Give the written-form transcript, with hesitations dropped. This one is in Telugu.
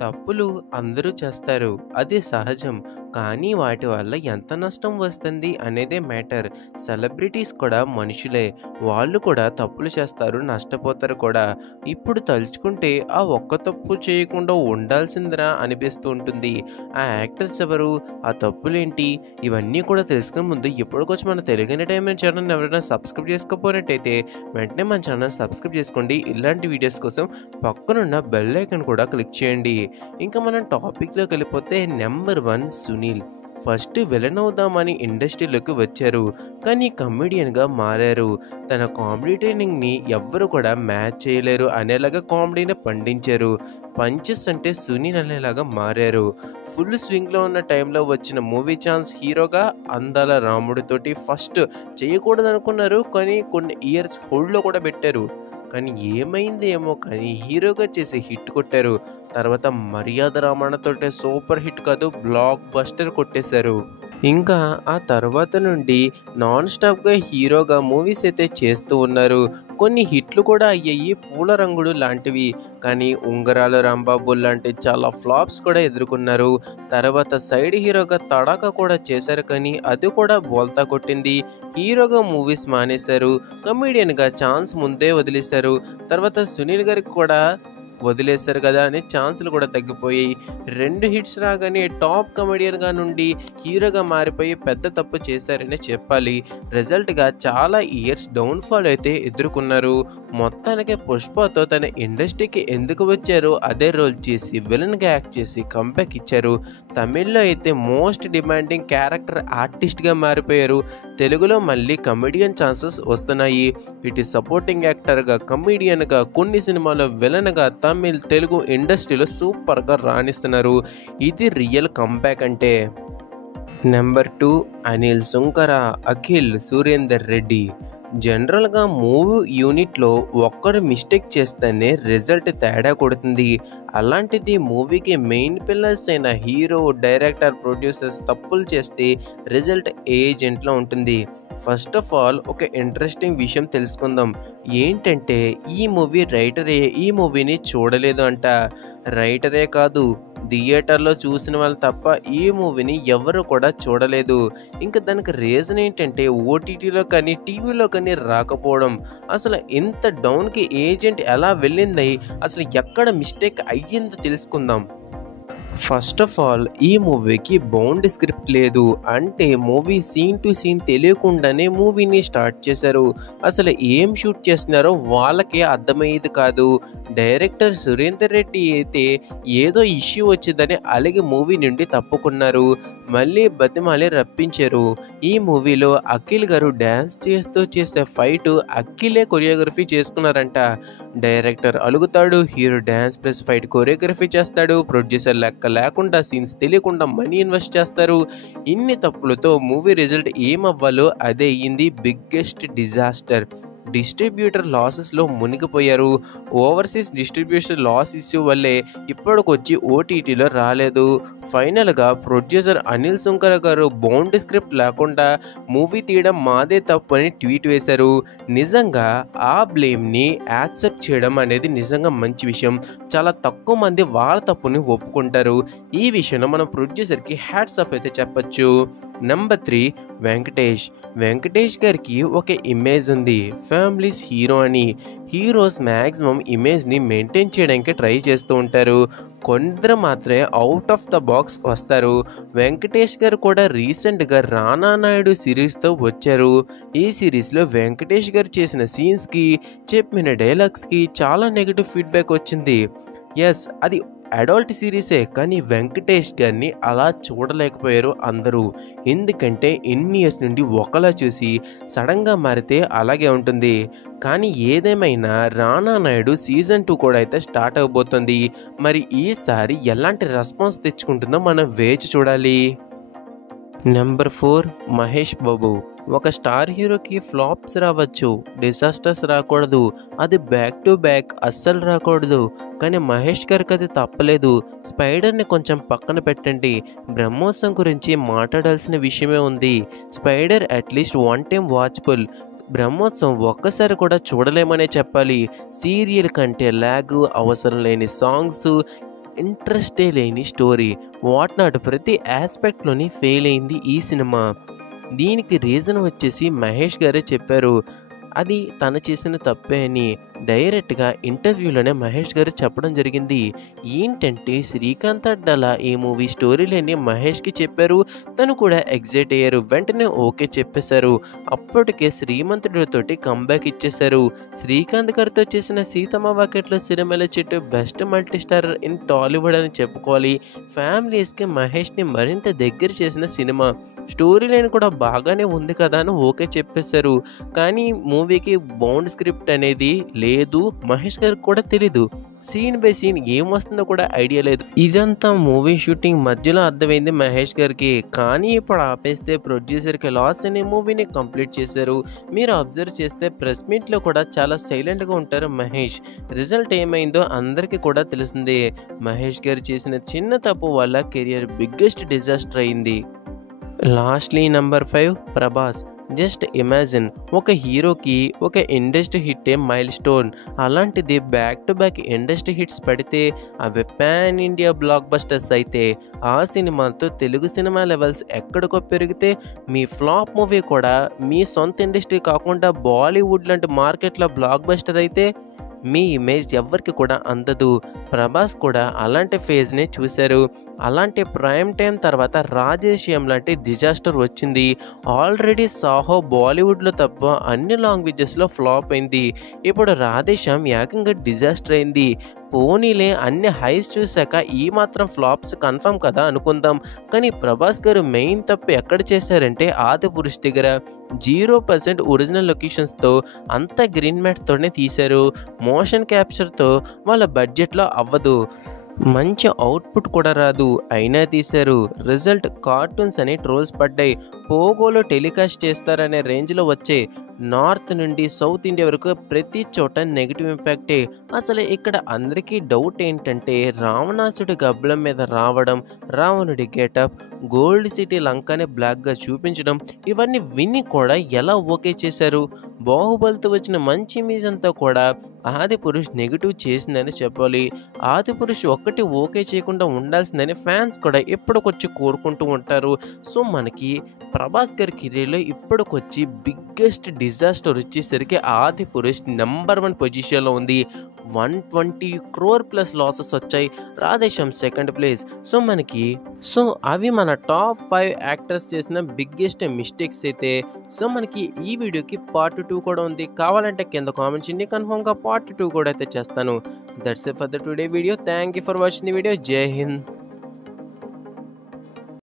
తప్పులు అందరూ చేస్తారు. అది సహజం. కానీ వాటి వల్ల ఎంత నష్టం వస్తుంది అనేదే మ్యాటర్. సెలబ్రిటీస్ కూడా మనుషులే. వాళ్ళు కూడా తప్పులు చేస్తారు, నష్టపోతారు కూడా. ఇప్పుడు తలుచుకుంటే ఆ ఒక్క తప్పు చేయకుండా ఉండాల్సిందిరా అనిపిస్తూ ఉంటుంది. ఆ యాక్టర్స్ ఎవరు? ఆ తప్పులేంటి? ఇవన్నీ కూడా తెలుసుకునే ముందు ఇప్పటికొచ్చి మన తెలుగు ఎంటర్‌టైన్‌మెంట్ ఛానల్‌ని ఎవరైనా సబ్స్క్రైబ్ చేసుకోకపోయినట్టయితే వెంటనే మన ఛానల్ సబ్స్క్రైబ్ చేసుకోండి. ఇలాంటి వీడియోస్ కోసం పక్కనున్న బెల్ ఐకాన్ కూడా క్లిక్ చేయండి. ఇంకా మనం టాపిక్‌లోకి వెళ్ళిపోతే నెంబర్ 1 సునీల్. ఫస్ట్ విలన్ అవుదామని ఇండస్ట్రీలోకి వచ్చారు. కానీ కమెడియన్‌గా మారారు. తన కామెడీ ట్రైనింగ్‌ని ఎవ్వరు కూడా మ్యాచ్ చేయలేరు అనేలాగా కామెడీని పండించారు. పంచెస్ అంటే సునీల్ అనేలాగా మారారు. ఫుల్ స్వింగ్‌లో ఉన్న టైంలో వచ్చిన మూవీ ఛాన్స్ హీరోగా అందాల రాముడితోటి ఫస్ట్ చేయకూడదనుకున్నారు. కానీ కొన్ని ఇయర్స్ హోల్డ్‌లో కూడా పెట్టారు. కానీ ఏమైంది ఏమో కానీ హీరోగా చేసి హిట్ కొట్టారు. తర్వాత మర్యాద రామన్నతోటే సూపర్ హిట్ కాదు బ్లాక్ బస్టర్ కొట్టేశారు. ఇంకా ఆ తర్వాత నుండి నాన్ స్టాప్‌గా హీరోగా మూవీస్ అయితే చేస్తూ ఉన్నారు. కొన్ని హిట్లు కూడా అయ్యాయి. పూల రంగుడు లాంటివి. కానీ ఉంగరాల రాంబాబు లాంటి చాలా ఫ్లాప్స్ కూడా ఎదుర్కొన్నారు. తర్వాత సైడ్ హీరోగా తడాకా కూడా చేశారు కానీ అది కూడా బోల్తా కొట్టింది. హీరోగా మూవీస్ మానేశారు. కమెడియన్‌గా ఛాన్స్ ముందే వదిలేశారు. తర్వాత సునీల్ గారికి కూడా వదిలేశారు కదా అని ఛాన్సులు కూడా తగ్గిపోయాయి. 2 హిట్స్ రాగానే టాప్ కమెడియన్‌గా నుండి హీరోగా మారిపోయి పెద్ద తప్పు చేశారనే చెప్పాలి. రిజల్ట్‌గా చాలా ఇయర్స్ డౌన్‌ఫాల్ అయితే ఎదుర్కొన్నారు. మొత్తానికి పుష్పతో తన ఇండస్ట్రీకి ఎందుకు వచ్చారో అదే రోల్ చేసి విలన్‌గా యాక్ట్ చేసి కంబ్యాక్ ఇచ్చారు. తమిళ్‌లో అయితే మోస్ట్ డిమాండింగ్ క్యారెక్టర్ ఆర్టిస్ట్‌గా మారిపోయారు. తెలుగులో మళ్ళీ కమెడియన్ ఛాన్సెస్ వస్తున్నాయి. ఇటు సపోర్టింగ్ యాక్టర్‌గా, కమెడియన్‌గా, కొన్ని సినిమాల్లో విలన్‌గా తమిళ్, తెలుగు ఇండస్ట్రీలో సూపర్‌గా రాణిస్తున్నారు. ఇది రియల్ కంబ్యాక్ అంటే. నెంబర్ 2 అనిల్ సుంకర, అఖిల్, సురేందర్ రెడ్డి. జనరల్‌గా మూవీ యూనిట్‌లో ఒక్కరు మిస్టేక్ చేస్తేనే రిజల్ట్ తేడా కొడుతుంది. అలాంటిది మూవీకి మెయిన్ పిల్లర్స్ అయిన హీరో, డైరెక్టర్, ప్రొడ్యూసర్స్ తప్పులు చేస్తే రిజల్ట్ ఏజెంట్‌లో ఉంటుంది. ఫస్ట్ ఆఫ్ ఆల్ ఒక ఇంట్రెస్టింగ్ విషయం తెలుసుకుందాం. ఏంటంటే ఈ మూవీ రైటరే ఈ మూవీని చూడలేదు అంట. రైటరే కాదు, థియేటర్లో చూసిన వాళ్ళు తప్ప ఈ మూవీని ఎవరు కూడా చూడలేదు. ఇంకా దానికి రీజన్ ఏంటంటే ఓటీటీలో కానీ టీవీలో కానీ రాకపోవడం. అసలు ఇంత డౌన్కి ఏజెంట్ ఎలా వెళ్ళింది, అసలు ఎక్కడ మిస్టేక్ అయ్యిందో తెలుసుకుందాం. ఫస్ట్ ఆఫ్ ఆల్ ఈ మూవీకి బౌండ్ స్క్రిప్ట్ లేదు. అంటే మూవీ సీన్ టు సీన్ తెలియకుండానే మూవీని స్టార్ట్ చేశారు. అసలు ఏం షూట్ చేస్తున్నారో వాళ్ళకే అర్థమయ్యేది కాదు. డైరెక్టర్ సురేందర్ రెడ్డి అయితే ఏదో ఇష్యూ వచ్చిందని అలాగే మూవీ నుండి తప్పుకున్నారు. మళ్ళీ బతిమాలి రప్పించారు. ఈ మూవీలో అఖిల్ గారు డ్యాన్స్ చేస్తూ చేసే ఫైట్ అఖిలే కొరియోగ్రఫీ చేసుకున్నారంట. డైరెక్టర్ అలుగుతాడు, hero dance plus fight choreography చేస్తాడు, ప్రొడ్యూసర్ లెక్క లేకుండా సీన్స్ తెలియకుండా మనీ ఇన్వెస్ట్ చేస్తారు. ఇన్ని తప్పులతో మూవీ రిజల్ట్ ఏమవ్వాలో అదే అయ్యింది. Biggest disaster. డిస్ట్రిబ్యూటర్ లాసెస్లో మునిగిపోయారు. ఓవర్సీస్ డిస్ట్రిబ్యూషన్ లాస్ ఇష్యూ వల్లే ఇప్పటికొచ్చి ఓటీటీలో రాలేదు. ఫైనల్గా ప్రొడ్యూసర్ అనిల్ సుంకర గారు బౌండ్ స్క్రిప్ట్ లేకుండా మూవీ తీయడం మాదే తప్పు అని ట్వీట్ వేశారు. నిజంగా ఆ బ్లేమ్ని యాక్సెప్ట్ చేయడం అనేది నిజంగా మంచి విషయం. చాలా తక్కువ మంది వాళ్ళ తప్పుని ఒప్పుకుంటారు. ఈ విషయంలో మనం ప్రొడ్యూసర్కి హ్యాట్స్ ఆఫ్ అయితే చెప్పచ్చు. నెంబర్ 3 వెంకటేష్. వెంకటేష్ గారికి ఒక ఇమేజ్ ఉంది, ఫ్యామిలీస్ హీరో అని. హీరోస్ మ్యాక్సిమం ఇమేజ్ని మెయింటైన్ చేయడానికి ట్రై చేస్తూ ఉంటారు. కొందరు మాత్రమే అవుట్ ఆఫ్ ద బాక్స్ వస్తారు. వెంకటేష్ గారు కూడా రీసెంట్గా రానా నాయుడు సిరీస్తో వచ్చారు. ఈ సిరీస్లో వెంకటేష్ గారు చేసిన సీన్స్కి, చెప్పిన డైలాగ్స్కి చాలా నెగిటివ్ ఫీడ్బ్యాక్ వచ్చింది. ఎస్, అది అడల్ట్ సిరీసే, కానీ వెంకటేష్ గారిని అలా చూడలేకపోయారు అందరూ. ఎందుకంటే ఇన్ని ఇయర్స్ నుండి ఒకలా చూసి సడన్గా మారితే అలాగే ఉంటుంది. కానీ ఏదేమైనా రానా నాయుడు సీజన్ 2 కూడా అయితే స్టార్ట్ అవబోతుంది. మరి ఈసారి ఎలాంటి రెస్పాన్స్ తెచ్చుకుంటుందో మనం వేచి చూడాలి. నెంబర్ 4 మహేష్ బాబు. ఒక స్టార్ హీరోకి ఫ్లాప్స్ రావచ్చు, డిసాస్టర్స్ రాకూడదు. అది బ్యాక్ టు బ్యాక్ అస్సలు రాకూడదు. కానీ మహేష్ గారికి అది తప్పలేదు. స్పైడర్ని కొంచెం పక్కన పెట్టండి, బ్రహ్మోత్సవం గురించి మాట్లాడాల్సిన విషయమే ఉంది. Spider at least 1 time watchable. Brahmotsavam ఒక్కసారి కూడా చూడలేమనే చెప్పాలి. సీరియల్ కంటే ల్యాగ్, అవసరం లేని సాంగ్స్, ఇంట్రెస్టే లేని స్టోరీ వాట్ నాట్ ప్రతి ఆస్పెక్ట్లోని ఫెయిల్ అయింది ఈ సినిమా. దీనికి రీజన్ వచ్చేసి మహేష్ గారే చెప్పారు. అది తను చేసిన తప్పే అని డైరెక్ట్గా ఇంటర్వ్యూలోనే మహేష్ గారు చెప్పడం జరిగింది. ఏంటంటే శ్రీకాంత్ అడ్డాల ఈ మూవీ స్టోరీలని మహేష్కి చెప్పారు. తను కూడా ఎగ్జైట్ అయ్యారు. వెంటనే ఓకే చెప్పేశారు. అప్పటికే శ్రీమంతుడితోటి కంబ్యాక్ ఇచ్చేశారు. శ్రీకాంత్ గారితో చేసిన సీతమ్మ వాకిట్లో సిరిమల్ల చెట్టు best multi starrer in Tollywood అని చెప్పుకోవాలి. ఫ్యామిలీస్కి మహేష్ని మరింత దగ్గర చేసిన సినిమా. స్టోరీ లైన్ కూడా బాగానే ఉంది కదా అని ఓకే చెప్పేశారు. కానీ మూవీకి బౌండ్ స్క్రిప్ట్ అనేది లేదు. మహేష్ గారికి కూడా తెలీదు. సీన్ బై సీన్ ఏం వస్తుందో కూడా ఐడియా లేదు. ఇదంతా మూవీ షూటింగ్ మధ్యలో అర్థమైంది మహేష్ గారికి. కానీ ఇప్పుడు ఆపేస్తే ప్రొడ్యూసర్కి లాస్ అనే మూవీని కంప్లీట్ చేశారు. మీరు అబ్జర్వ్ చేస్తే ప్రెస్ మీట్లో కూడా చాలా సైలెంట్గా ఉంటారు మహేష్. రిజల్ట్ ఏమైందో అందరికీ కూడా తెలిసిందే. మహేష్ గారు చేసిన చిన్న తప్పు వల్ల కెరియర్ బిగ్గెస్ట్ డిజాస్టర్ అయింది. Lastly number 5 Prabhas. Just imagine, ఒక హీరోకి ఒక ఇండస్ట్రీ హిట్టే మైల్ స్టోన్. అలాంటిది back to back industry hits పడితే అవి పాన్ ఇండియా బ్లాక్ బస్టర్స్ అయితే ఆ సినిమాతో తెలుగు సినిమా లెవెల్స్ ఎక్కడికో పెరిగితే మీ ఫ్లాప్ మూవీ కూడా మీ సొంత ఇండస్ట్రీ కాకుండా బాలీవుడ్ లాంటి మార్కెట్లో బ్లాక్ బస్టర్ అయితే మీ ఇమేజ్ ఎవ్వరికి కూడా అందదు. ప్రభాస్ కూడా అలాంటి ఫేజ్ని చూశారు. అలాంటి ప్రైమ్ టైం తర్వాత రాజేశ్యామ్ లాంటి డిజాస్టర్ వచ్చింది. ఆల్రెడీ సాహో బాలీవుడ్లో తప్ప అన్ని లాంగ్వేజెస్లో ఫ్లాప్ అయింది. ఇప్పుడు రాధేశ్యామ్ ఏకంగా డిజాస్టర్ అయింది. పోనీలే అన్ని హైస్ చూశాక ఈ మాత్రం ఫ్లాప్స్ కన్ఫర్మ్ కదా అనుకుందాం. కానీ ప్రభాస్ గారు మెయిన్ తప్పు ఎక్కడ చేశారంటే ఆదిపురుష్ దగ్గర 0% ఒరిజినల్ లొకేషన్స్తో అంతా గ్రీన్ మ్యాట్తోనే తీశారు. మోషన్ క్యాప్చర్తో వాళ్ళ బడ్జెట్లో అవ్వదు. మంచి అవుట్పుట్ కూడా రాదు. అయినా తీశారు. రిజల్ట్ కార్టూన్స్ అని ట్రోల్స్ పడ్డాయి. పోగోలో టెలికాస్ట్ చేస్తారనే రేంజ్లో వచ్చే నార్త్ నుండి సౌత్ ఇండియా వరకు ప్రతి చోట నెగిటివ్ ఇంపాక్టే. అసలు ఇక్కడ అందరికీ డౌట్ ఏంటంటే రావణాసుడి గబ్బలం మీద రావడం, రావణుడి గెటప్, గోల్డ్ సిటీ లంకనే బ్లాక్గా చూపించడం, ఇవన్నీ విని కూడా ఎలా ఓకే చేశారు? బాహుబలితో వచ్చిన మంచి ఇమేజ్ అంతా కూడా ఆదిపురుష్ నెగిటివ్ చేసిందని చెప్పాలి. ఆదిపురుష్ ఒక్కటి ఓకే చేయకుండా ఉండాల్సిందని ఫ్యాన్స్ కూడా ఎప్పటికొచ్చి కోరుకుంటూ ఉంటారు. సో మనకి ప్రభాస్ గారి కెరీర్లో ఇప్పటికొచ్చి బిగ్గెస్ట్ డిజాస్టర్ వచ్చేసరికి ఆదిపురుష్ నెంబర్ 1 పొజిషన్లో ఉంది. 120 crore ప్లస్ లాసెస్ వచ్చాయి. Radhe Shyam second place. సో అవి మన టాప్ 5 యాక్టర్స్ చేసిన బిగ్గెస్ట్ మిస్టేక్స్ అయితే. సో మనకి ఈ వీడియోకి పార్ట్ 2 కూడా ఉంది. కావాలంటే కింద కామెంట్స్ చేయండి. కన్ఫర్మ్గా పార్ట్ 2 కూడా అయితే చేస్తాను. That's it for the today video. Thank you for watching the video. జై హింద్.